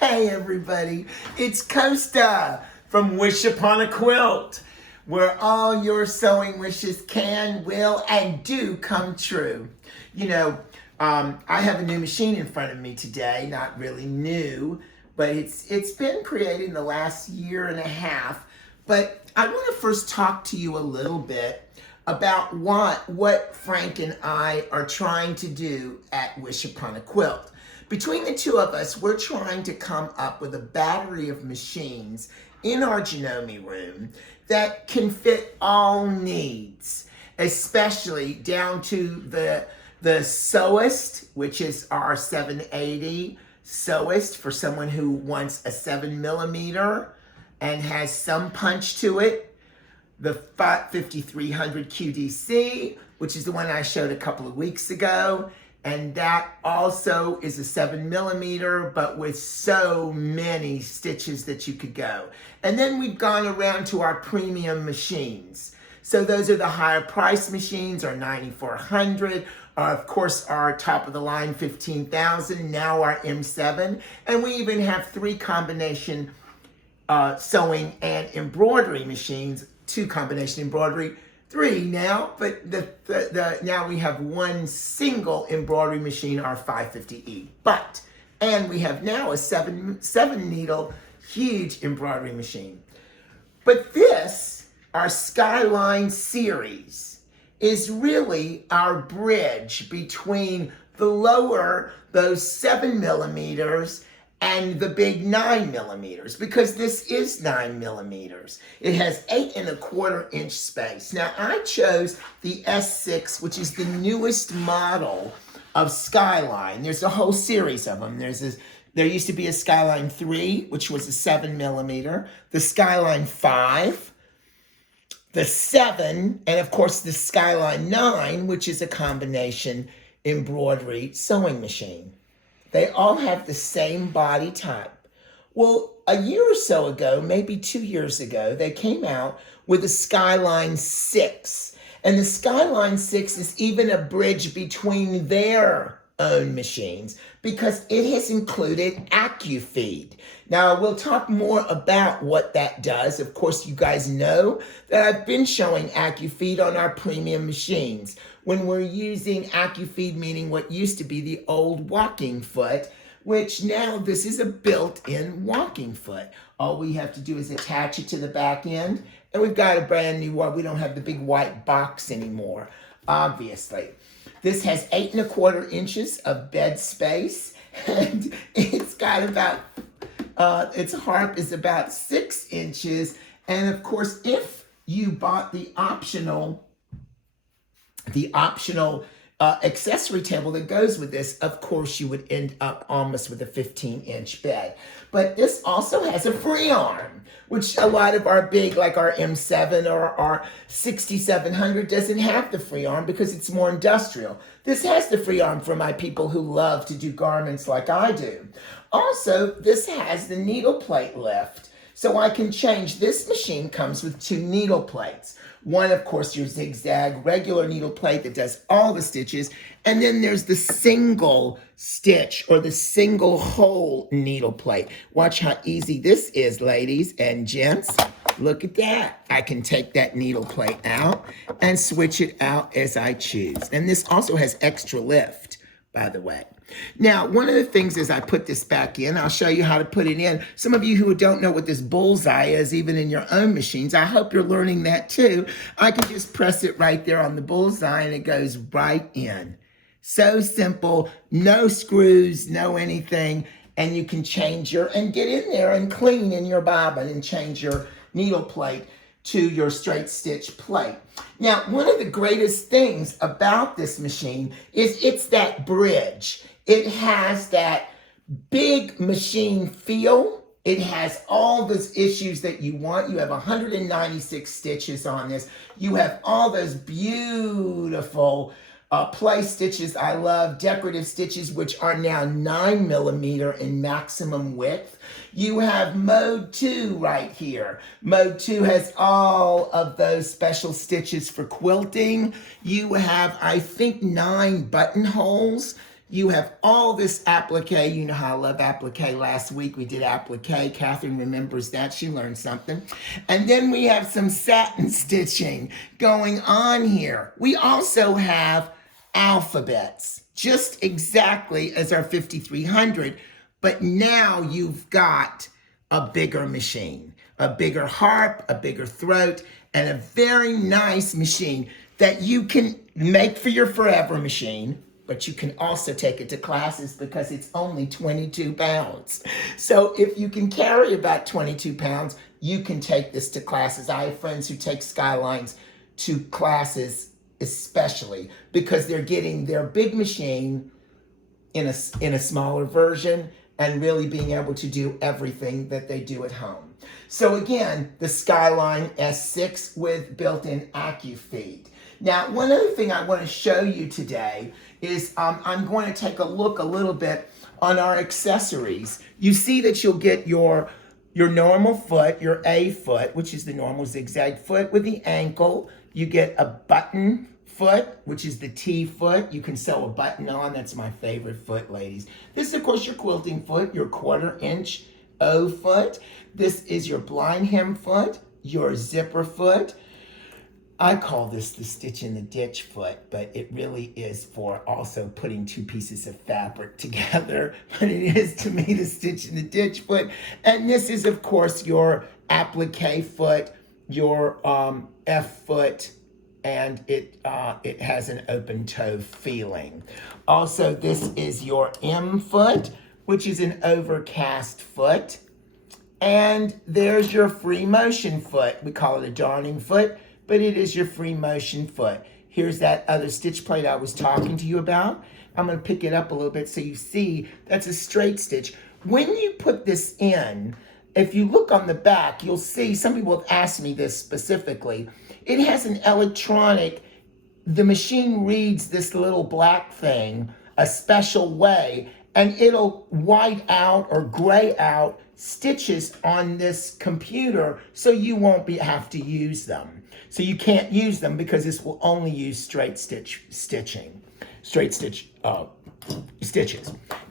Hey everybody, it's Costa from Wish Upon a Quilt, where all your sewing wishes can, will, and do come true. You know, I have a new machine in front of me today, not really new, but it's been created in the last year and a half. But I want to first talk to you a little bit about what Frank and I are trying to do at Wish Upon a Quilt. Between the two of us, we're trying to come up with a battery of machines in our Janome room that can fit all needs, especially down to the Sewist, which is our 780 Sewist for someone who wants a 7mm and has some punch to it. The 5300 QDC, which is the one I showed a couple of weeks ago. And that also is a 7mm, but with so many stitches that you could go. And then we've gone around to our premium machines. So those are the higher price machines, our 9400, of course our top of the line 15,000, now our M7. And we even have 3 combination sewing and embroidery machines, 2 combination embroidery, 3 now, but now we have 1 single embroidery machine, our 550E. And we have now a 7 needle huge embroidery machine. But this, our Skyline series, is really our bridge between the lower, those 7mm, and the big 9mm, because this is 9mm. It has 8¼ inch space. Now I chose the S6, which is the newest model of Skyline. There's a whole series of them. There used to be a Skyline 3, which was a 7mm, the Skyline 5, the 7, and of course the Skyline 9, which is a combination embroidery sewing machine. They all have the same body type. Well, a year or so ago, maybe 2 years ago, they came out with a Skyline 6. And the Skyline 6 is even a bridge between their own machines because it has included AccuFeed. Now, we'll talk more about what that does. Of course, you guys know that I've been showing AccuFeed on our premium machines. When we're using AccuFeed, meaning what used to be the old walking foot, which now this is a built-in walking foot. All we have to do is attach it to the back end, and we've got a brand new one. We don't have the big white box anymore, obviously. This has 8¼ inches of bed space, and it's got about, its harp is about 6 inches. And of course, if you bought the optional accessory table that goes with this, of course you would end up almost with a 15-inch bed. But this also has a free arm, which a lot of our big, like our M7 or our 6700 doesn't have the free arm because it's more industrial. This has the free arm for my people who love to do garments like I do. Also, this has the needle plate lift. So I can change. This machine comes with 2 needle plates. One, of course, your zigzag regular needle plate that does all the stitches. And then there's the single stitch or the single hole needle plate. Watch how easy this is, ladies and gents. Look at that. I can take that needle plate out and switch it out as I choose. And this also has extra lift, by the way. Now, one of the things is I put this back in. I'll show you how to put it in. Some of you who don't know what this bullseye is, even in your own machines, I hope you're learning that too. I can just press it right there on the bullseye and it goes right in. So simple, no screws, no anything. And you can change and get in there and clean in your bobbin and change your needle plate to your straight stitch plate. Now, one of the greatest things about this machine is it's that bridge. It has that big machine feel. It has all those issues that you want. You have 196 stitches on this. You have all those beautiful play stitches. I love decorative stitches, which are now 9mm in maximum width. You have mode 2 right here. Mode 2 has all of those special stitches for quilting. You have, I think, 9 buttonholes You have all this applique. You know how I love applique. Last week we did applique. Catherine remembers that. She learned something. And then we have some satin stitching going on here. We also have alphabets, just exactly as our 5300, but now you've got a bigger machine, a bigger harp, a bigger throat, and a very nice machine that you can make for your forever machine, but you can also take it to classes because it's only 22 pounds. So if you can carry about 22 pounds, you can take this to classes. I have friends who take Skylines to classes, especially because they're getting their big machine in a smaller version and really being able to do everything that they do at home. So again, the Skyline S6 with built-in AccuFeed. Now, one other thing I want to show you today is I'm going to take a look a little bit on our accessories. You see that you'll get your normal foot, your A foot, which is the normal zigzag foot with the ankle. You get a button foot, which is the T foot. You can sew a button on. That's my favorite foot, ladies. This is, of course, your quilting foot, your 1/4 inch O foot. This is your blind hem foot, your zipper foot. I call this the stitch in the ditch foot, but it really is for also putting two pieces of fabric together. But it is to me the stitch in the ditch foot. And this is, of course, your applique foot, your F foot, and it has an open toe feeling. Also, this is your M foot, which is an overcast foot. And there's your free motion foot. We call it a darning foot, but it is your free motion foot. Here's that other stitch plate I was talking to you about. I'm gonna pick it up a little bit so you see that's a straight stitch. When you put this in, if you look on the back, you'll see, some people have asked me this specifically, it has an electronic, the machine reads this little black thing a special way, and it'll white out or gray out stitches on this computer so you won't have to use them. So you can't use them because this will only use straight stitches.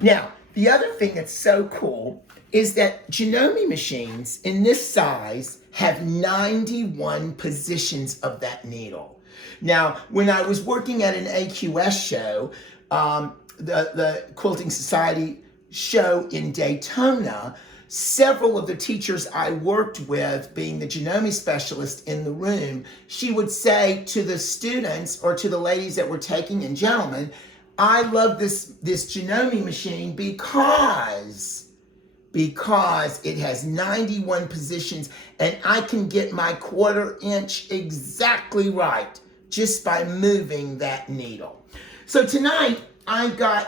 Now, the other thing that's so cool is that Janome machines in this size have 91 positions of that needle. Now, when I was working at an AQS show, the Quilting Society show in Daytona, several of the teachers I worked with, being the Janome specialist in the room, she would say to the students or to the ladies that were taking and gentlemen, I love this Janome machine because it has 91 positions and I can get my 1/4 inch exactly right just by moving that needle. So tonight,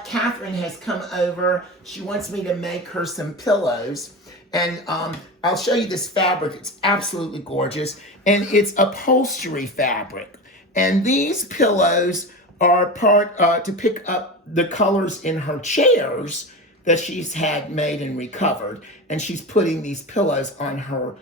Catherine has come over. She wants me to make her some pillows. And I'll show you this fabric. It's absolutely gorgeous. And it's upholstery fabric. And these pillows are part to pick up the colors in her chairs that she's had made and recovered. And she's putting these pillows on her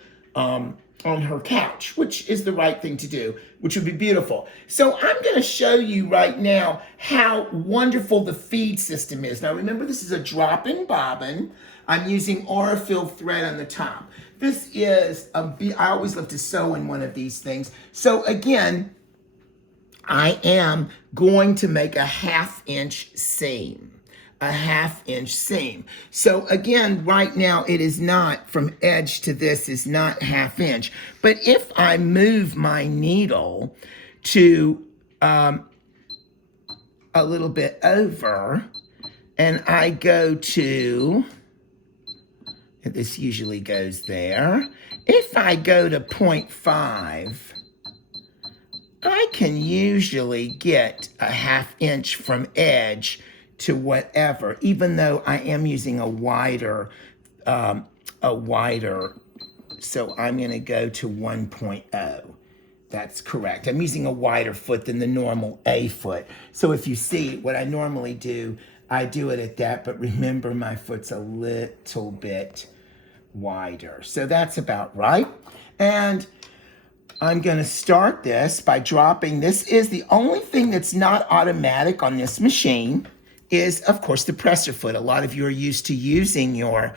couch, which is the right thing to do, which would be beautiful. So I'm going to show you right now how wonderful the feed system is. Now remember, this is a drop-in bobbin. I'm using aura-filled thread on the top. This is, I always love to sew in one of these things. So again, I am going to make a 1/2 inch seam. A 1/2 inch seam. So again, right now it is not, from edge to this is not 1/2 inch. But if I move my needle to a little bit over and I go to, this usually goes there. If I go to 0.5, I can usually get a 1/2 inch from edge to whatever, even though I am using a wider, so I'm gonna go to 1.0. That's correct. I'm using a wider foot than the normal A foot. So if you see what I normally do, I do it at that, but remember my foot's a little bit wider. So that's about right. And I'm gonna start this by dropping, this is the only thing that's not automatic on this machine. is, of course, the presser foot. A lot of you are used to using your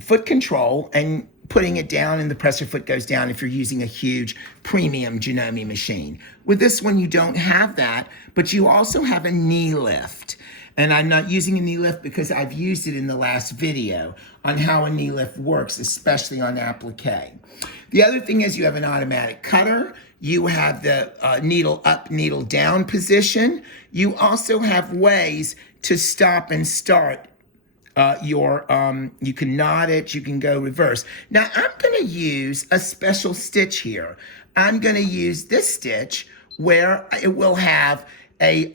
foot control and putting it down, and the presser foot goes down if you're using a huge premium Janome machine. With this one, you don't have that, but you also have a knee lift. And I'm not using a knee lift because I've used it in the last video on how a knee lift works, especially on applique. The other thing is you have an automatic cutter. You have the needle up, needle down position. You also have ways to stop and start you can knot it, you can go reverse. Now I'm gonna use a special stitch here. I'm gonna use this stitch where it will have a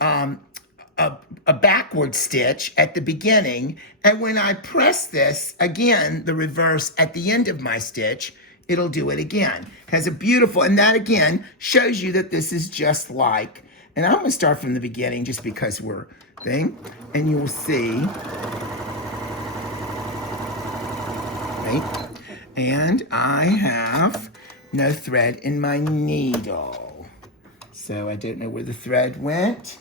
backward stitch at the beginning, and when I press this, again, the reverse at the end of my stitch, it'll do it again. Has a beautiful, and that again shows you that this is just like, and I'm gonna start from the beginning just because we're thing, and you will see, right? And I have no thread in my needle. So I don't know where the thread went.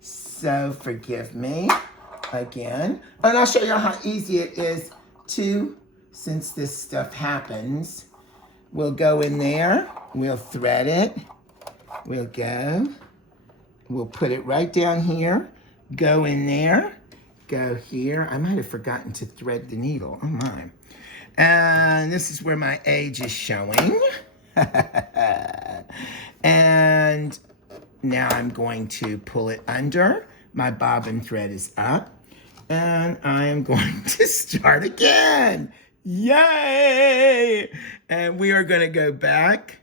So forgive me again. And I'll show you how easy it is to, since this stuff happens, we'll go in there, we'll thread it, we'll go, we'll put it right down here, go in there, go here. I might have forgotten to thread the needle, oh my. And this is where my age is showing. And now I'm going to pull it under. My bobbin thread is up. And I am going to start again. Yay! And we are going to go back.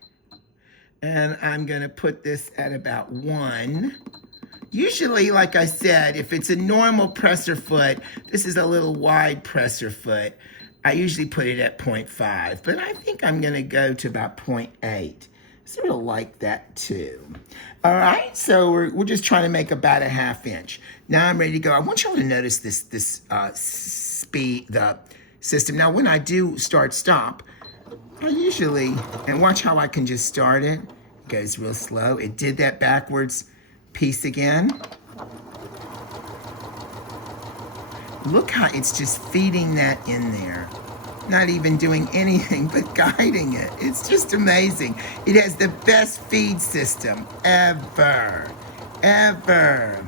And I'm going to put this at about 1. Usually, like I said, if it's a normal presser foot, this is a little wide presser foot. I usually put it at 0.5, but I think I'm gonna go to about 0.8. Sort of like that too. All right, so we're just trying to make about a 1/2 inch. Now I'm ready to go. I want y'all to notice this speed, the system. Now when I do stop, I usually, and watch how I can just start it. It goes real slow. It did that backwards piece again. Look how it's just feeding that in there. Not even doing anything but guiding it. It's just amazing. It has the best feed system ever, ever.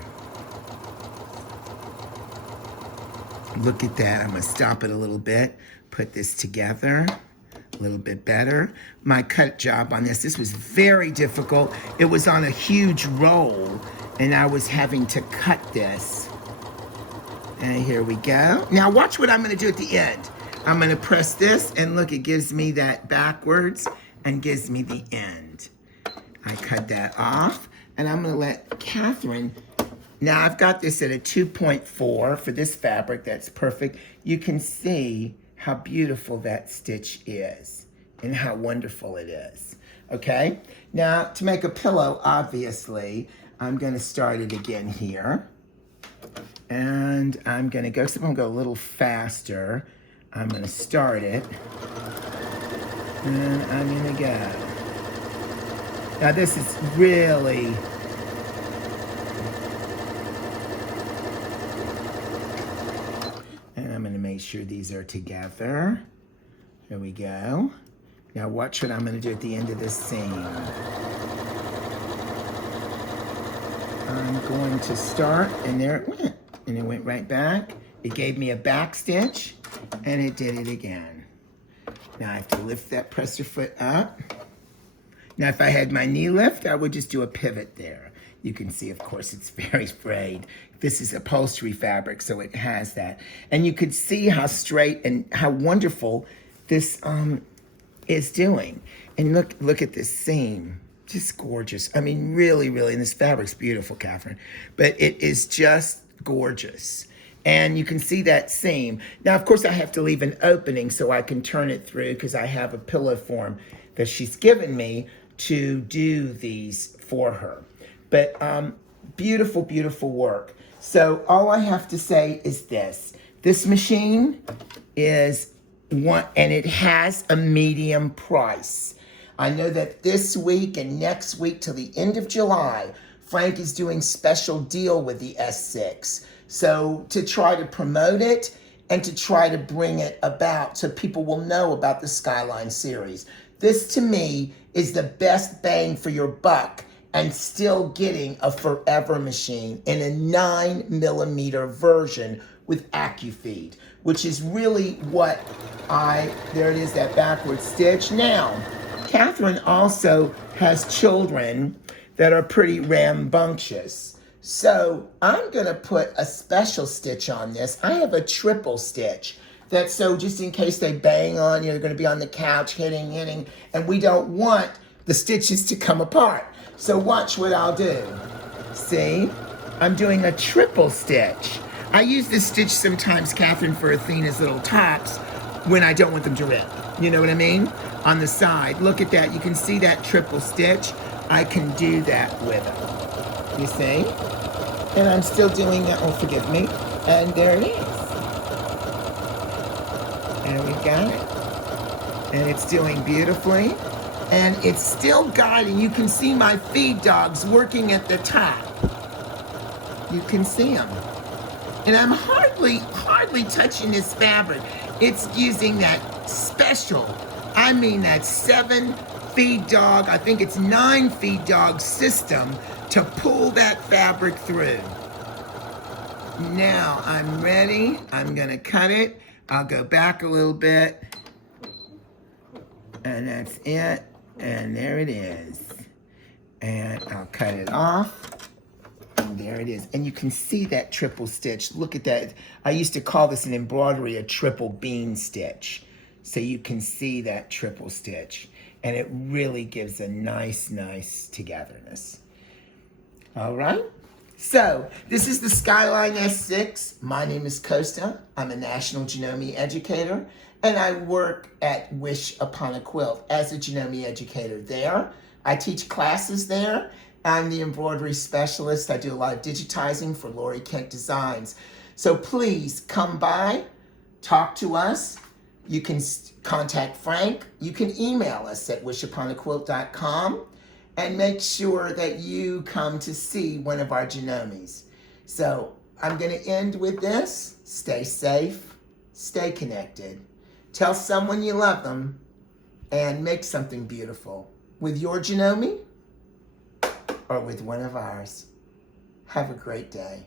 Look at that. I'm gonna stop it a little bit, put this together a little bit better. My cut job on this was very difficult. It was on a huge roll and I was having to cut this. And here we go. Now watch what I'm gonna do at the end. I'm gonna press this and look, it gives me that backwards and gives me the end. I cut that off and I'm gonna let Catherine, now I've got this at a 2.4 for this fabric, that's perfect. You can see how beautiful that stitch is and how wonderful it is, okay? Now to make a pillow, obviously, I'm gonna start it again here. And I'm gonna go, so I'm gonna go a little faster. I'm gonna start it. And I'm gonna go. Now this is really, and I'm gonna make sure these are together. Here we go. Now watch what I'm gonna do at the end of this seam. I'm going to start, and there it went. And it went right back. It gave me a back stitch, and it did it again. Now I have to lift that presser foot up. Now if I had my knee lift, I would just do a pivot there. You can see, of course, it's very frayed. This is upholstery fabric, so it has that. And you could see how straight and how wonderful this is doing. And look at this seam. Just gorgeous. I mean, really, really, and this fabric's beautiful, Catherine. But it is just gorgeous. And you can see that seam. Now, of course, I have to leave an opening so I can turn it through because I have a pillow form that she's given me to do these for her. But beautiful, beautiful work. So all I have to say is this. This machine is one, and it has a medium price. I know that this week and next week till the end of July, Frank is doing special deal with the S6. So to try to promote it and to try to bring it about so people will know about the Skyline series. This to me is the best bang for your buck and still getting a forever machine in a 9mm version with AccuFeed, which is really what there it is, that backward stitch. Now, Catherine also has children that are pretty rambunctious. So I'm gonna put a special stitch on this. I have a triple stitch. That's so just in case they bang on you, they're gonna be on the couch hitting, and we don't want the stitches to come apart. So watch what I'll do. See, I'm doing a triple stitch. I use this stitch sometimes, Catherine, for Athena's little tops when I don't want them to rip. You know what I mean? On the side, look at that. You can see that triple stitch. I can do that with it. You see? And I'm still doing that, oh, forgive me. And there it is. And we got it. And it's doing beautifully. And it's still guiding. You can see my feed dogs working at the top. You can see them. And I'm hardly touching this fabric. It's using that special, that 7 feed dog, I think it's 9 feed dog system to pull that fabric through. Now I'm ready. I'm gonna cut it. I'll go back a little bit. And that's it. And there it is. And I'll cut it off. And there it is. And you can see that triple stitch. Look at that. I used to call this in embroidery a triple bean stitch. So you can see that triple stitch. And it really gives a nice togetherness. All right. So this is the Skyline S6. My name is Costa. I'm a national Janome educator. And I work at wishuponaquilt as a Janome educator there. I teach classes there. I'm the embroidery specialist. I do a lot of digitizing for Lori Kent Designs. So please come by, talk to us. You can contact Frank. You can email us at wishuponaquilt.com and make sure that you come to see one of our Janomes. So I'm going to end with this. Stay safe, stay connected. Tell someone you love them and make something beautiful with your Janome or with one of ours. Have a great day.